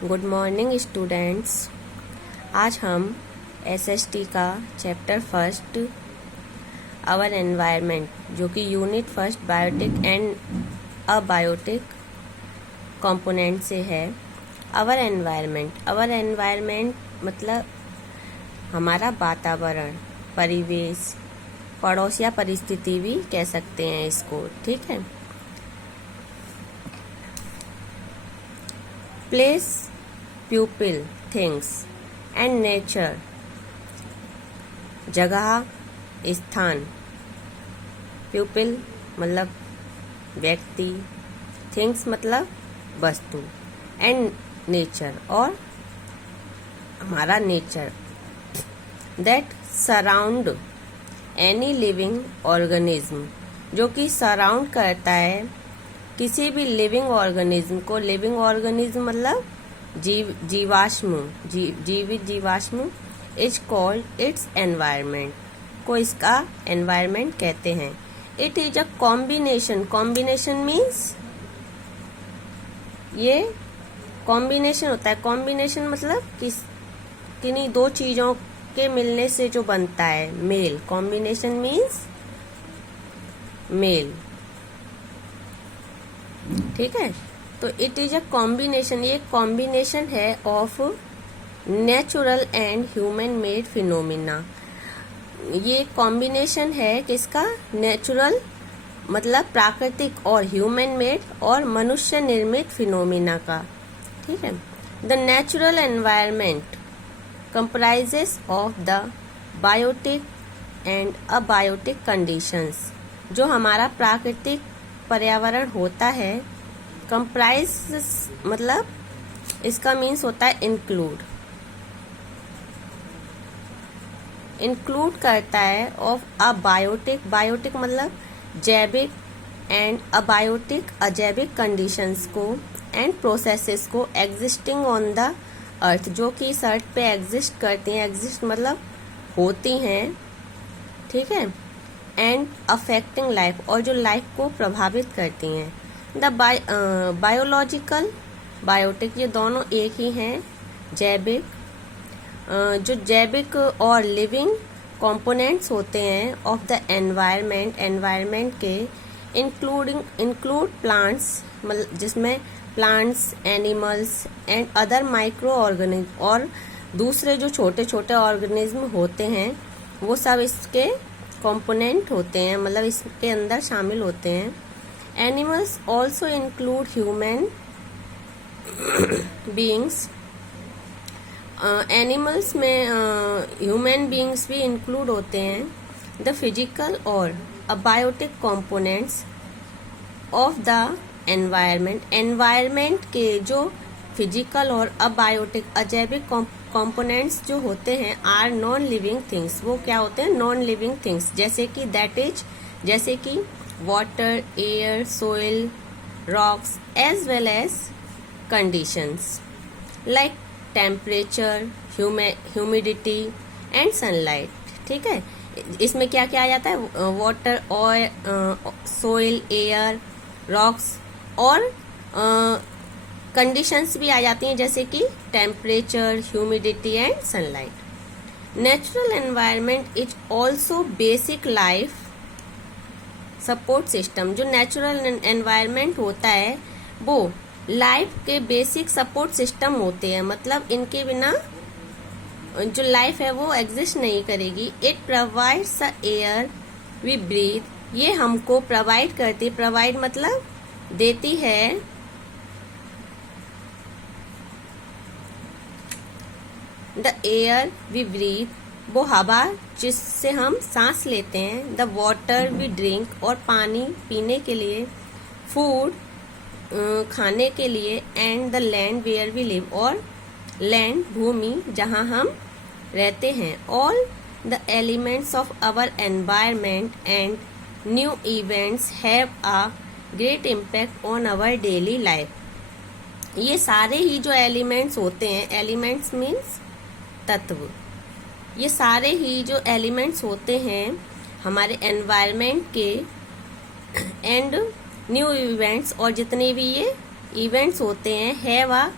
Good morning students. आज हम SST का चैप्टर फर्स्ट आवर एनवायरनमेंट जो कि unit first biotic and abiotic component से है। आवर एनवायरनमेंट मतलब हमारा वातावरण, परिवेश, पड़ोस या परिस्थिति भी कह सकते हैं इसको, ठीक है। Place, people, things and nature, जगह, स्थान, पीपल मतलब व्यक्ति, थिंग्स मतलब वस्तु, एंड नेचर और हमारा nature that surround any living organism, जो कि सराउंड करता है किसी भी लिविंग ऑर्गेनिज्म को। लिविंग ऑर्गेनिज्म मतलब जीवित जीवाश्म इज कॉल्ड इट्स एनवायरनमेंट, को इसका एनवायरनमेंट कहते हैं। It is a combination means ये कॉम्बिनेशन होता है। कॉम्बिनेशन मतलब किन्हीं दो चीजों के मिलने से जो बनता है, मेल। कॉम्बिनेशन मीन्स मेल, ठीक है। तो इट इज अ कॉम्बिनेशन, ये कॉम्बिनेशन है of natural and human made phenomena. ये कॉम्बिनेशन है किसका? नेचुरल मतलब प्राकृतिक और ह्यूमन मेड और मनुष्य निर्मित फिनोमिना का, ठीक है। The natural environment comprises of the biotic and abiotic conditions. जो हमारा प्राकृतिक पर्यावरण होता है, कंप्राइज मतलब इसका मीन्स होता है इंक्लूड करता है ऑफ अ बायोटिक मतलब जैविक एंड अबायोटिक अजैविक कंडीशंस को एंड प्रोसेसेस को एग्जिस्टिंग ऑन द अर्थ, जो कि इस अर्थ पे एग्जिस्ट करती हैं। एग्जिस्ट मतलब होती हैं, ठीक है। एंड अफेक्टिंग लाइफ, और जो लाइफ को प्रभावित करती हैं। द बायोलॉजिकल बायोटिक, ये दोनों एक ही हैं। जैविक, जो जैविक और लिविंग कंपोनेंट्स होते हैं ऑफ द एनवायरनमेंट के इंक्लूड प्लांट्स, मतलब जिसमें plants, animals and other micro organism, और दूसरे जो छोटे छोटे ऑर्गेनिज्म होते हैं वो सब इसके कंपोनेंट होते हैं, मतलब इसके अंदर शामिल होते हैं। Animals also include human beings. Animals में ह्यूमन बीइंग्स भी इंक्लूड होते हैं। द फिजिकल और abiotic components of the environment के जो फिजिकल और अबायोटिक अजैविक कंपोनेंट्स जो होते हैं आर नॉन लिविंग थिंग्स। वो क्या होते हैं? नॉन लिविंग थिंग्स, जैसे कि water, air, soil, rocks as well as conditions like temperature, humidity and sunlight, ठीक है। इसमें क्या क्या आ जाता है? Water, oil, soil, air, rocks और कंडीशंस भी आ जाती हैं, जैसे कि temperature, humidity and sunlight. Natural environment is also basic life support system. जो नेचुरल एनवायरनमेंट होता है वो लाइफ के बेसिक सपोर्ट सिस्टम होते हैं, मतलब इनके बिना जो लाइफ है वो एग्जिस्ट नहीं करेगी। It provides the air we breathe, ये हमको प्रोवाइड करती, प्रोवाइड मतलब देती है, द एयर वी ब्रीथ वो हवा जिससे हम सांस लेते हैं। द वाटर वी ड्रिंक, और पानी पीने के लिए, फूड खाने के लिए, and the land where we live, और लैंड भूमि जहाँ हम रहते हैं। All the elements of our environment and new events have a great impact on our daily life. ये सारे ही जो एलिमेंट्स होते हैं, एलिमेंट्स मीन्स तत्व, ये सारे ही जो एलिमेंट्स होते हैं हमारे एनवायरनमेंट के एंड न्यू इवेंट्स, और जितने भी ये इवेंट्स होते हैं, have a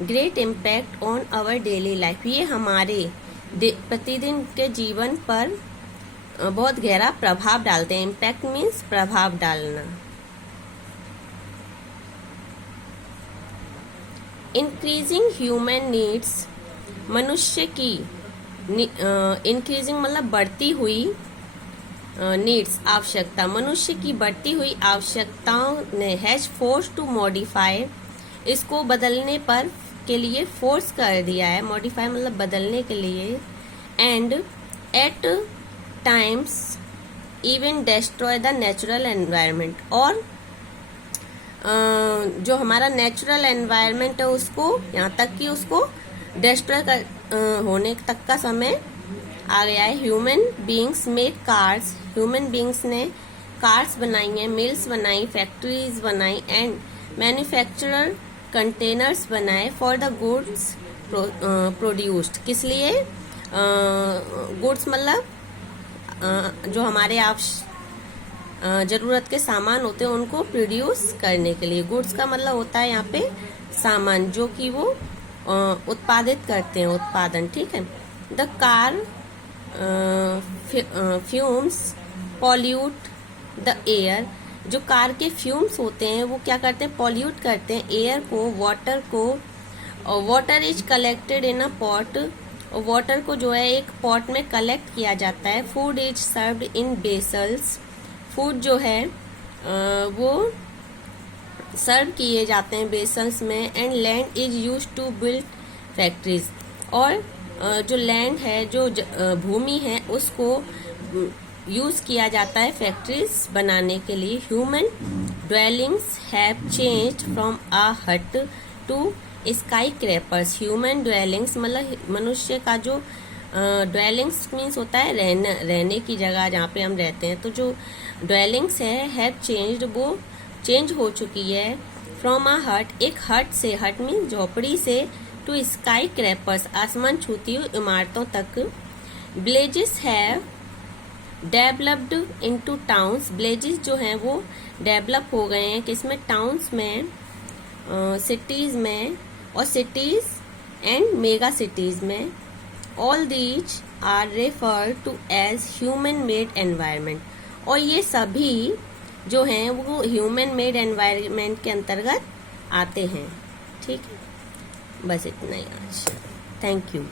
great impact on our daily life, ये हमारे प्रतिदिन के जीवन पर बहुत गहरा प्रभाव डालते हैं। इम्पैक्ट मीन्स प्रभाव डालना। इंक्रीजिंग ह्यूमन नीड्स, मनुष्य की इंक्रीजिंग मतलब बढ़ती हुई, नीड्स आवश्यकता, मनुष्य की बढ़ती हुई आवश्यकताओं ने हैज फोर्स टू मॉडिफाई, इसको बदलने पर के लिए फोर्स कर दिया है। मॉडिफाई मतलब बदलने के लिए। And at times even destroy the natural environment, और जो हमारा नेचुरल एनवायरनमेंट है उसको, यहाँ तक कि उसको डिस्ट्रॉय कर होने तक का समय आ गया है। Human beings make cars, human beings ने कार्स बनाई हैं, मिल्स बनाई, फैक्ट्रीज बनाई एंड मैन्युफैक्चरर कंटेनर्स बनाए फॉर द गुड्स प्रोड्यूस्ड, किस लिए? गुड्स मतलब जो हमारे जरूरत के सामान होते हैं उनको प्रोड्यूस करने के लिए। गुड्स का मतलब होता है यहाँ पे सामान, जो कि वो उत्पादित करते हैं, उत्पादन, ठीक है। The car fumes pollute the air, जो कार के फ्यूम्स होते हैं वो क्या करते हैं? पॉल्यूट करते हैं एयर को, वाटर को। Water is collected in a pot, water को जो है एक पॉट में कलेक्ट किया जाता है। Food is served in vessels, food जो है वो सर्व किए जाते हैं बेसल्स में। And land is use to build factories, और जो लैंड है, जो भूमि है, उसको यूज किया जाता है फैक्ट्रीज बनाने के लिए। Human dwellings have changed from a हट टू स्काई क्रैपर्स, ह्यूमन ड्वेलिंग्स मतलब मनुष्य का जो ड्वेलिंग्स मीन्स होता है रहने की जगह जहाँ पे हम रहते हैं, तो जो ड्वेलिंग्स है हैव चेंज्ड, वो चेंज हो चुकी है। फ्रॉम अ हट, एक हट से, हट मीन्स झोपड़ी से, टू स्काई क्रैपर्स, आसमान छूती हुई इमारतों तक। Villages have developed into towns, villages जो हैं वो डेवलप हो गए हैं किसमें? टाउन्स में, सिटीज में, और सिटीज एंड मेगा सिटीज में। All these are refer to as human made environment, और ये सभी जो हैं वो ह्यूमन मेड एनवायरनमेंट के अंतर्गत आते हैं, ठीक है। बस इतना ही आज, थैंक यू।